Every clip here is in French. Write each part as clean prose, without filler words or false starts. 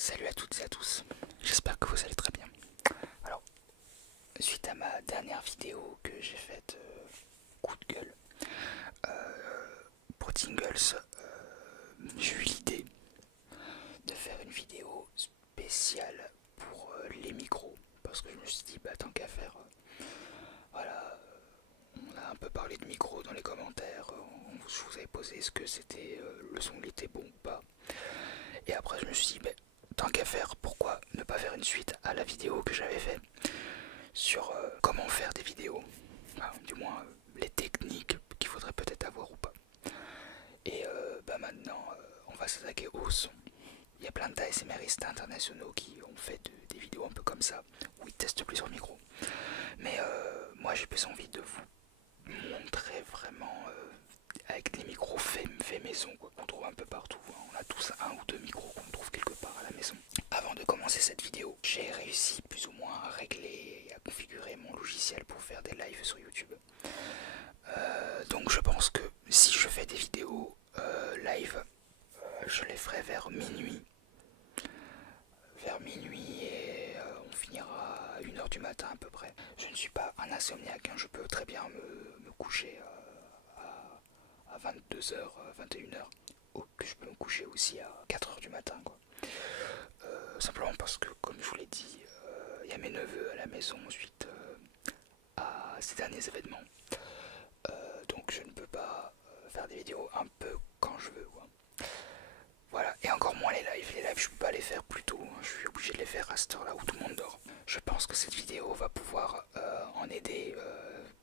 Salut à toutes et à tous, j'espère que vous allez très bien. Alors, suite à ma dernière vidéo que j'ai faite, coup de gueule, pour Tingles, j'ai eu l'idée de faire une vidéo spéciale pour les micros. Parce que je me suis dit, bah tant qu'à faire, voilà, on a un peu parlé de micros dans les commentaires, je vous avais posé ce que c'était, le son il était bon ou pas. Et après je me suis dit, bah, tant qu'à faire, pourquoi ne pas faire une suite à la vidéo que j'avais faite sur comment faire des vidéos, enfin, du moins les techniques qu'il faudrait peut-être avoir ou pas. Et bah maintenant, on va s'attaquer au son. Il y a plein d'ASMRistes internationaux qui ont fait des vidéos un peu comme ça, où ils testent plusieurs micros. Mais moi j'ai plus envie de vous montrer vraiment avec des micros faits maison, quoi, qu'on trouve un peu partout. On a tous un ou deux micros qu'on trouve quelque part à la maison. Avant de commencer cette vidéo, j'ai réussi plus ou moins à régler et à configurer mon logiciel pour faire des lives sur YouTube. Donc je pense que si je fais des vidéos live, je les ferai vers minuit. Vers minuit et on finira à 1h du matin à peu près. Je ne suis pas un insomniaque, hein, je peux très bien me coucher à 22h, 21h. Ou que je peux me coucher aussi à 4h du matin, quoi. Simplement parce que, comme je vous l'ai dit, il y a mes neveux à la maison suite à ces derniers événements. Donc je ne peux pas faire des vidéos un peu quand je veux, quoi. Voilà, et encore moins les lives. Les lives, je peux pas les faire plus tôt, hein. Je suis obligé de les faire à cette heure-là où tout le monde dort. Je pense que cette vidéo va pouvoir en aider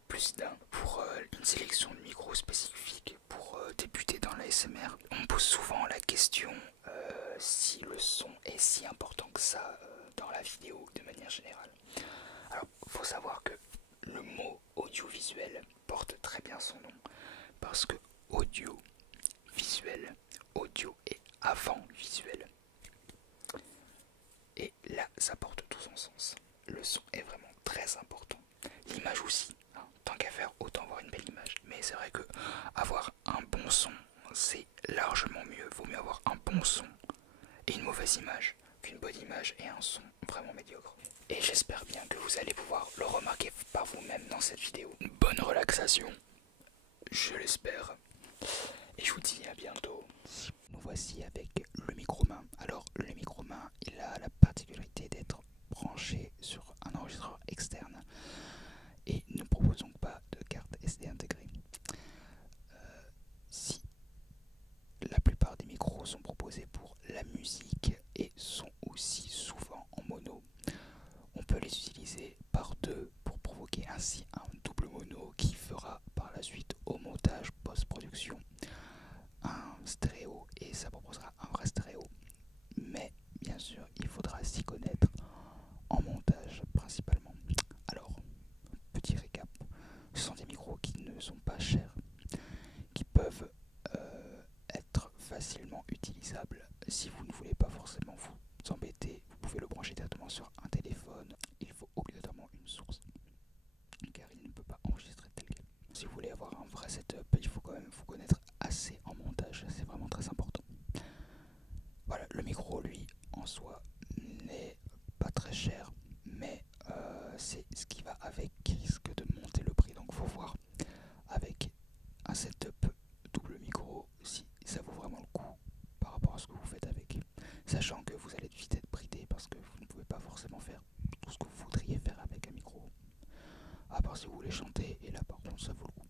plus d'un pour une sélection de micros spécifiques pour débuter dans l'ASMR. On me pose souvent la question si le son est si important que ça dans la vidéo de manière générale. Alors, faut savoir que le mot audiovisuel porte très bien son nom parce que audio, visuel, audio est avant visuel. Et là, ça porte tout son sens. Le son est vraiment très important. L'image aussi, hein. Tant qu'à faire, autant avoir une belle image. Mais c'est vrai que avoir un bon son, c'est largement mieux. Vaut mieux avoir un bon son et une mauvaise image qu'une bonne image et un son vraiment médiocre. Et j'espère bien que vous allez pouvoir le remarquer par vous-même dans cette vidéo. Bonne relaxation, je l'espère. Et je vous dis à bientôt. Nous voici avec le micro-main. Alors le micro-main, il a la particularité d'être branché sur un enregistreur externe et ne propose donc pas de carte SD intégrée. Si la plupart des micros sont proposés pour la musique et sont aussi souvent en mono, on peut les utiliser par deux pour provoquer ainsi un double mono qui fera par la suite au montage post-production un stéréo et ça proposera un vrai stéréo. Mais bien sûr, il faudra s'y connaître en montage principalement. Alors, petit récap, ce sont des micros qui ne sont pas chers, qui peuvent être facilement utilisables. Si vous ne voulez pas forcément vous embêter, vous pouvez le brancher directement sur un téléphone. Il faut obligatoirement une source, car il ne peut pas enregistrer tel quel. Si vous voulez avoir un vrai setup, il faut quand même vous connaître assez en montage, c'est vraiment très important. Voilà, le micro, lui, en soi, n'est pas très cher, mais c'est ce qui va avec qui risque de monter le prix. Donc, faut voir avec un setup double micro si ça vaut vraiment le coup par rapport à ce que vous faites avec. Sachant que vous allez vite être bridé parce que vous ne pouvez pas forcément faire tout ce que vous voudriez faire avec un micro. À part si vous voulez chanter, et là par contre ça vaut le coup.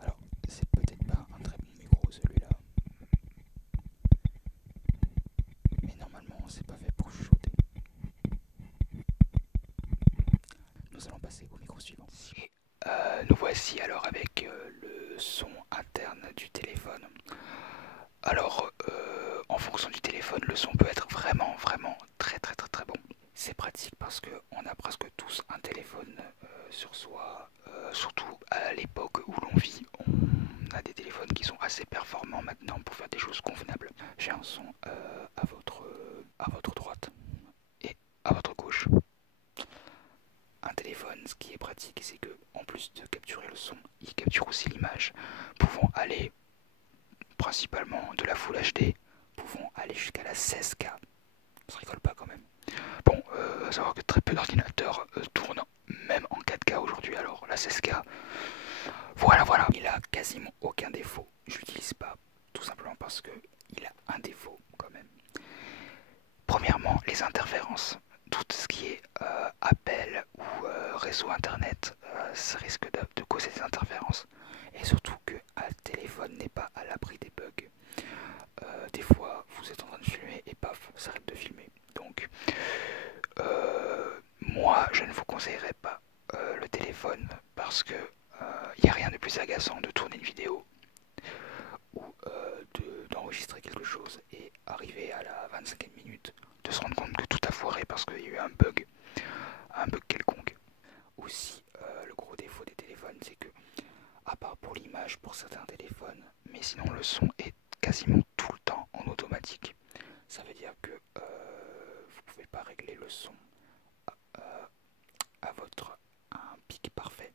Alors, c'est peut-être pas un très bon micro celui-là, mais normalement c'est pas fait pour chuchoter. Nous allons passer au micro suivant. Et nous voici alors avec le son interne du téléphone. Alors, en fonction du téléphone, le son peut être vraiment très bon. C'est pratique parce qu'on a presque tous un téléphone sur soi, surtout à l'époque où l'on vit. On a des téléphones qui sont assez performants maintenant pour faire des choses convenables. J'ai un son à votre droite et à votre gauche. Un téléphone ce qui est pratique, c'est que en plus de capturer le son, il capture aussi l'image, pouvant aller principalement de la Full HD, pouvant aller jusqu'à la 16K. Ça rigole pas quand même. Bon, à savoir que très peu d'ordinateurs tournent même en 4K aujourd'hui, alors la 16K, voilà, il a quasiment aucun défaut. Je l'utilise pas, tout simplement parce que il a un défaut quand même. Premièrement, les interférences. Tout ce qui est appel ou réseau internet, ça risque de causer des interférences. Et surtout qu'un téléphone n'est pas à l'abri des bugs. Des fois, vous êtes en train de filmer et paf, ça arrête de filmer. Donc, moi, je ne vous conseillerais pas le téléphone parce que il n'y a rien de plus agaçant de tourner une vidéo ou d'enregistrer quelque chose et arriver à la 25e minute de se rendre compte que tout a foiré parce qu'il y a eu un bug quelconque. Aussi, le gros défaut des téléphones, c'est que, à part pour l'image pour certains téléphones, mais sinon le son est quasiment tout le temps en automatique. Ça veut dire que vous pouvez pas régler le son à votre un pic parfait.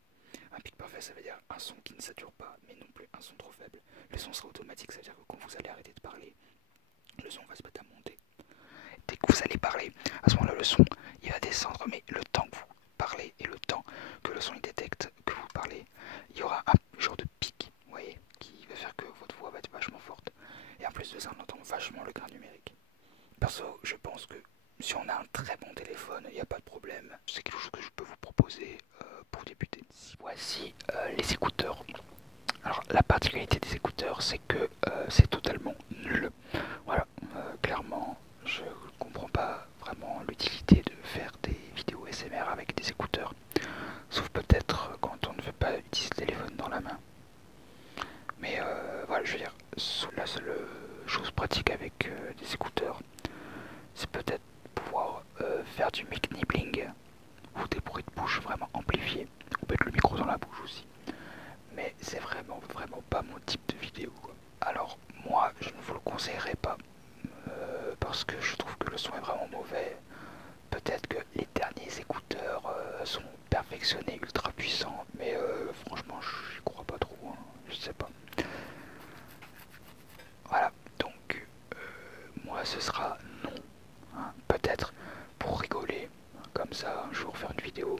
Un pic parfait, ça veut dire un son qui ne sature pas, mais non plus un son trop faible. Le son sera automatique, ça veut dire que quand vous allez arrêter de parler, le son va se mettre à monter. Dès que vous allez parler, à ce moment-là, le son il va descendre, mais le temps que vous parlez et le temps que le son il détecte que vous parlez, il y aura un genre de pic, vous voyez, qui va faire que votre voix va être vachement forte. Et en plus de ça, on entend vachement le grain numérique. Perso, je pense que si on a un très bon téléphone, il n'y a pas de problème. C'est quelque chose que je peux vous proposer pour débuter. Voici les écouteurs. Alors la particularité des écouteurs, c'est que c'est totalement nul. Voilà, clairement, je ne comprends pas vraiment l'utilité de faire des vidéos SMR avec des écouteurs. Sauf peut-être quand on ne veut pas utiliser le téléphone dans la main. Mais voilà, je veux dire, la seule chose pratique avec des écouteurs, c'est peut-être pouvoir faire du mic nibbling ou des bruits de bouche vraiment amplifiés, ou mettre le micro dans la bouche aussi. Mais c'est vraiment pas mon type de vidéo, quoi. Alors moi je ne vous le conseillerais pas parce que je trouve que le son est vraiment mauvais. Peut-être que les derniers écouteurs sont perfectionnés, ultra puissants, mais franchement je crois pas trop, hein. Je sais pas. Voilà, donc moi ce sera non, hein. Peut-être pour rigoler, comme ça un jour faire une vidéo,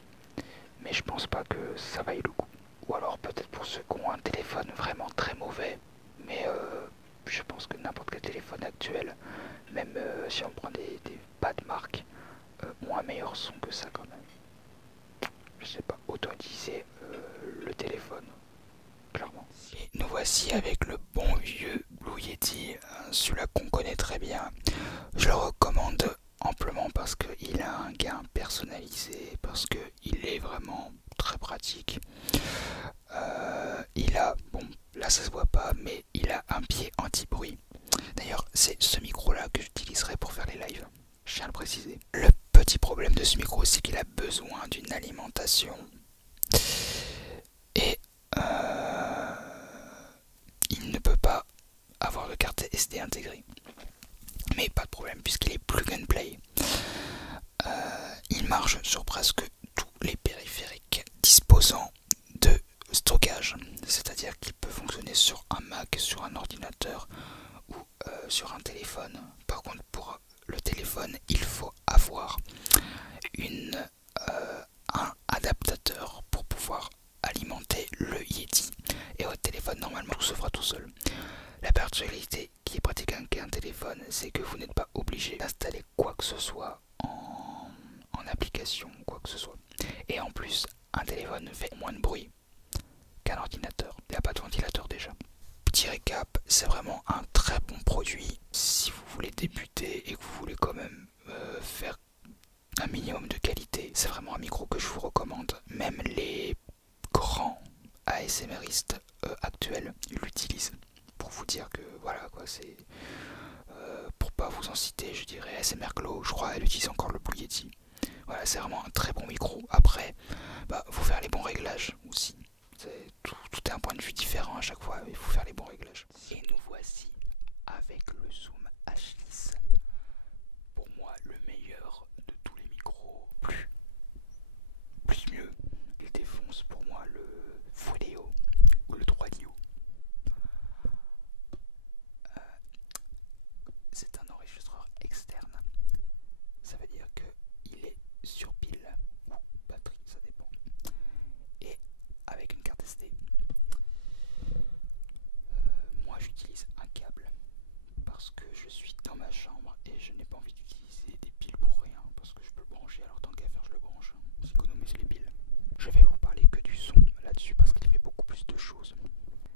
mais je pense pas que ça vaille le coup. Ou alors peut-être pour ceux qui ont un téléphone vraiment très mauvais, mais je pense que n'importe quel téléphone actuel, même si on prend des pas de marque, ont un meilleur son que ça quand même. Je sais pas, autant utiliser le téléphone, clairement. Et nous voici avec le bon vieux Blue Yeti, celui-là qu'on connaît très bien. Je le recommande amplement parce qu'il a un gain personnalisé, parce qu'il est vraiment très pratique. Il a, bon là ça se voit pas, mais il a un pied anti-bruit. D'ailleurs c'est ce micro là que j'utiliserai pour faire les lives, je tiens à le préciser. Le petit problème de ce micro, c'est qu'il a besoin d'une alimentation et il ne peut pas avoir de carte SD intégrée. Mais pas de problème puisqu'il est plug and play. Il marche sur presque tous les périphériques disposant de stockage, c'est-à-dire qu'il peut fonctionner sur un Mac, sur un ordinateur ou sur un téléphone. Par contre pour le téléphone, il faut avoir un adaptateur pour pouvoir alimenter le Yeti. Et votre téléphone, normalement, tout se fera tout seul. La particularité qui est pratique avec un téléphone, c'est que vous n'êtes pas obligé d'installer quoi que ce soit en application, quoi que ce soit. Et en plus, un téléphone fait moins de bruit qu'un ordinateur. Il n'y a pas de ventilateur déjà. Petit récap, c'est vraiment un très bon produit. Si vous voulez débuter et que vous voulez quand même faire un minimum de qualité, c'est vraiment un micro que je vous recommande. Même les grands ASMRistes actuels l'utilisent. Pour vous dire que voilà quoi, c'est pour pas vous en citer, je dirais ASMR Glow, je crois elle utilise encore le Blue Yeti. Voilà, c'est vraiment un très bon micro. Après, bah, faut faire les bons réglages aussi. Tout est un point de vue différent à chaque fois, il faut faire les bons réglages. Et nous voici avec le Zoom H6. Pour moi, le meilleur de tous les micros. Plus mieux. tester. Moi j'utilise un câble parce que je suis dans ma chambre et je n'ai pas envie d'utiliser des piles pour rien parce que je peux le brancher, alors tant qu'à faire je le branche, j'économise les piles. Je vais vous parler que du son là-dessus parce qu'il fait beaucoup plus de choses.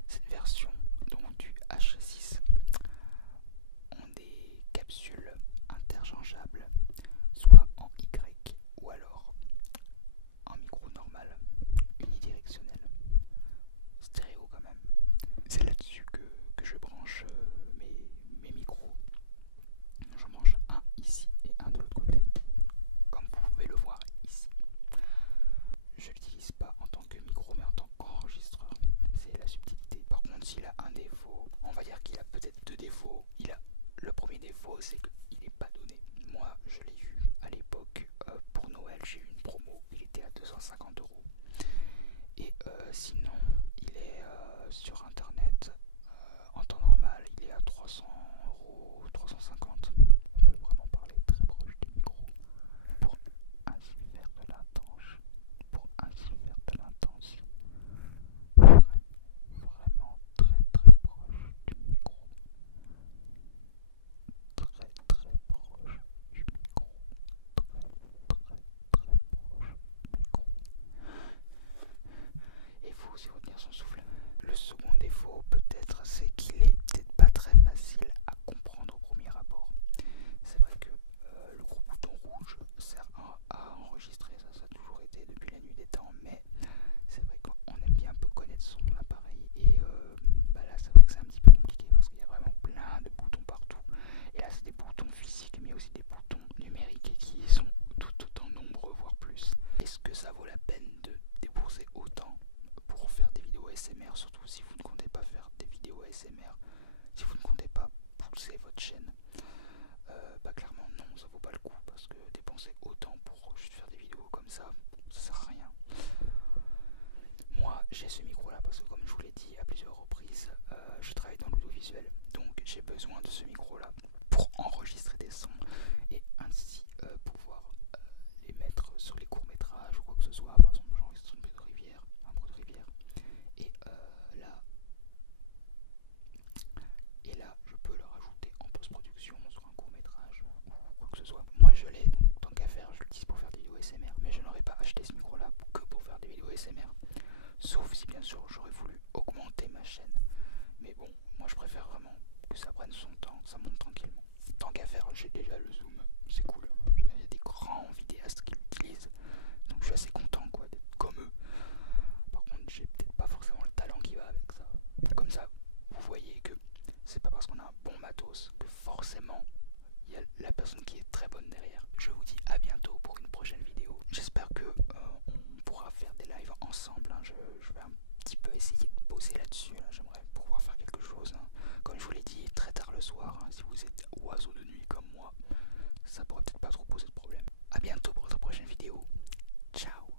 Cette version donc du H6 ont des capsules interchangeables, soit en Y ou alors en micro normal, unidirectionnel, stéréo quand même. C'est là-dessus que je branche mes micros. J'en branche un ici et un de l'autre côté, comme vous pouvez le voir ici. Je l'utilise pas en tant que micro mais en tant qu'enregistreur, c'est la subtilité. Par contre s'il a un défaut, on va dire qu'il a peut-être deux défauts. Le premier défaut c'est qu'il n'est pas donné. Moi je l'ai eu à l'époque pour Noël, j'ai eu une promo, il était à 250 euros. Et sinon il est sur internet en temps normal, il est à 300 euros, 350. On peut vraiment parler très proche du micro pour ainsi faire de l'intense. Pour ainsi faire de l'intense. Vraiment très très proche du micro. Très très proche du micro. Très très très proche du micro. Et faut aussi retenir son souffle. Le second défaut peut-être c'est qu'il est peut-être pas très facile à comprendre au premier abord. C'est vrai que le gros bouton rouge sert à enregistrer, ça a toujours été depuis la nuit des temps, mais c'est vrai qu'on aime bien un peu connaître son appareil et là c'est vrai que c'est un petit peu compliqué parce qu'il y a vraiment plein de boutons partout. Et là c'est des boutons physiques mais aussi des boutons numériques qui sont tout autant nombreux voire plus. Est-ce que ça vaut la peine de débourser autant pour faire des vidéos ASMR, surtout si vous ne comptez pas faire des vidéos ASMR, si vous ne comptez pas pousser votre chaîne? Clairement non, ça vaut pas le coup parce que dépenser autant pour juste faire des vidéos comme ça sert à rien. Moi j'ai ce micro là parce que comme je vous l'ai dit à plusieurs reprises, je travaille dans l'audiovisuel, donc j'ai besoin de ce micro là pour enregistrer des sons et ainsi pouvoir les mettre sur les courts métrages ou quoi que ce soit. Par exemple j'enregistre sur un bruit de rivière et là je peux le rajouter en post-production sur un court métrage ou quoi que ce soit. Moi je l'ai, donc tant qu'à faire je l'utilise pour faire des vidéos ASMR, mais je n'aurais pas acheté ce micro là que pour faire des vidéos ASMR, sauf si bien sûr j'aurais voulu augmenter ma chaîne. Mais bon, moi je préfère vraiment que ça prenne son temps, que ça monte tranquillement. Tant qu'à faire, j'ai déjà le zoom, c'est cool. Il y a des grands vidéastes qui l'utilisent, donc je suis assez content quoi d'être comme eux. Par contre, j'ai peut-être pas forcément le talent qui va avec ça. Comme ça, vous voyez que c'est pas parce qu'on a un bon matos que forcément il y a la personne qui est très bonne derrière. Je vous dis à bientôt pour une prochaine vidéo. J'espère que on pourra faire des lives ensemble. Je vais un petit peu essayer de bosser là-dessus. J'aimerais pouvoir faire quelque chose. Comme je vous l'ai dit, très tard le soir. Si vous êtes oiseau de nuit comme moi, ça pourrait peut-être pas trop poser de problème. À bientôt pour une prochaine vidéo. Ciao.